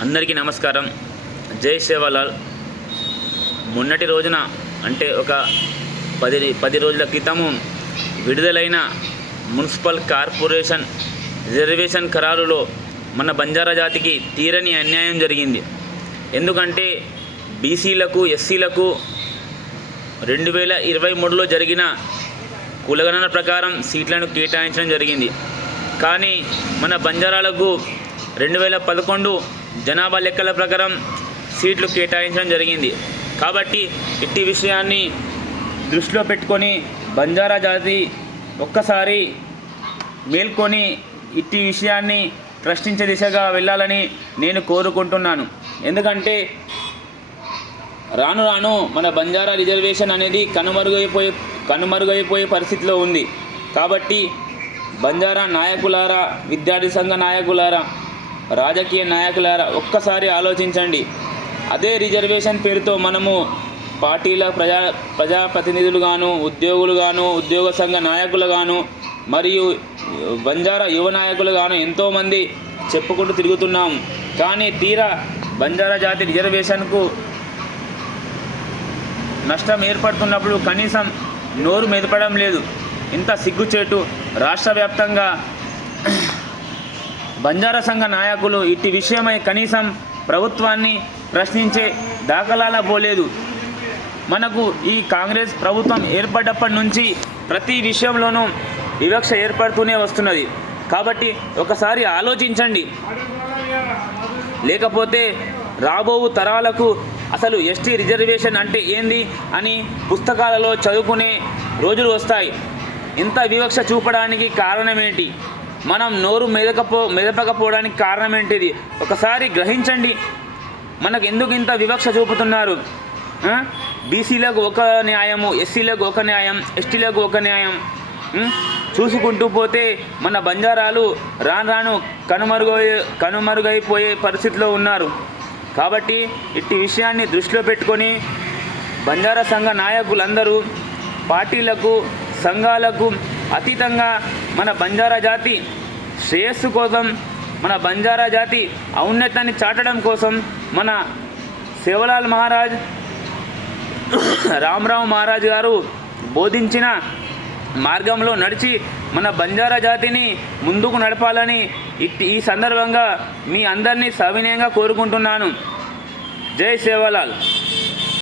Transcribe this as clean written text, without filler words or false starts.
అందరికీ నమస్కారం. జై సేవాలాల్. మొన్నటి రోజున అంటే ఒక 10 రోజుల క్రితము విడుదలైన మున్సిపల్ కార్పొరేషన్ రిజర్వేషన్ ఖరారులో మన బంజారా జాతికి తీరని అన్యాయం జరిగింది. ఎందుకంటే బీసీలకు ఎస్సీలకు 2023లో జరిగిన కులగణన ప్రకారం సీట్లను కేటాయించడం జరిగింది. కానీ మన బంజారాలకు 2011 జనాభా లెక్కల ప్రకారం సీట్లు కేటాయించడం జరిగింది. కాబట్టి ఇట్టి విషయాన్ని దృష్టిలో పెట్టుకొని బంజారా జాతి ఒక్కసారి మేల్కొని ఇట్టి విషయాన్ని ప్రశ్నించే దిశగా వెళ్ళాలని నేను కోరుకుంటున్నాను. ఎందుకంటే రాను రాను మన బంజారా రిజర్వేషన్ అనేది కనుమరుగైపోయే పరిస్థితిలో ఉంది. కాబట్టి బంజారా నాయకులారా, విద్యార్థి సంఘ నాయకులారా, రాజకీయ నాయకులారా ఒక్కసారి ఆలోచించండి. అదే రిజర్వేషన్ పేరుతో మనము పార్టీల ప్రజాప్రతినిధులు గాను, ఉద్యోగులు గాను, ఉద్యోగ సంఘ నాయకులు గాను, మరియు బంజారా యువ నాయకులు గాను ఎంతోమంది చెప్పుకుంటూ తిరుగుతున్నాం. కానీ తీరా బంజారా జాతి రిజర్వేషన్కు నష్టం ఏర్పడుతున్నప్పుడు కనీసం నోరు మెదపడం లేదు. ఇంత సిగ్గుచేటు. రాష్ట్ర వ్యాప్తంగా బంజారా సంఘ నాయకులు ఇట్టి విషయమై కనీసం ప్రభుత్వాన్ని ప్రశ్నించే దాఖలాల పోలేదు. మనకు ఈ కాంగ్రెస్ ప్రభుత్వం ఏర్పడ్డప్పటి నుంచి ప్రతి విషయంలోనూ వివక్ష ఏర్పడుతూనే వస్తున్నది. కాబట్టి ఒకసారి ఆలోచించండి. లేకపోతే రాబో తరాలకు అసలు ఎస్టీ రిజర్వేషన్ అంటే ఏంది అని పుస్తకాలలో చదువుకునే రోజులు వస్తాయి. ఇంత వివక్ష చూపడానికి కారణం ఏంటి? మనం నోరు మెదపకపోవడానికి కారణం ఏంటిది? ఒకసారి గ్రహించండి. మనకు ఎందుకు ఇంత వివక్ష చూపుతున్నారు? బీసీలకు ఒక న్యాయము, ఎస్సీలకు ఒక న్యాయం, ఎస్టీలకు ఒక న్యాయం చూసుకుంటూ పోతే మన బంజారాలు రాను కనుమరుగైపోయే పరిస్థితిలో ఉన్నారు. కాబట్టి ఇట్టి విషయాన్ని దృష్టిలో పెట్టుకొని బంజారా సంఘ నాయకులందరూ పార్టీలకు, సంఘాలకు అతీతంగా మన బంజారా జాతి శ్రేయస్సు కోసం, మన బంజారా జాతి ఔన్నత్యాన్ని చాటడం కోసం మన సేవలాల్ మహారాజ్, రామరావు మహారాజ్ గారు బోధించిన మార్గంలో నడిచి మన బంజారా జాతిని ముందుకు నడపాలని ఈ సందర్భంగా మీ అందరినీ సవినయంగా కోరుకుంటున్నాను. జై సేవలాల్.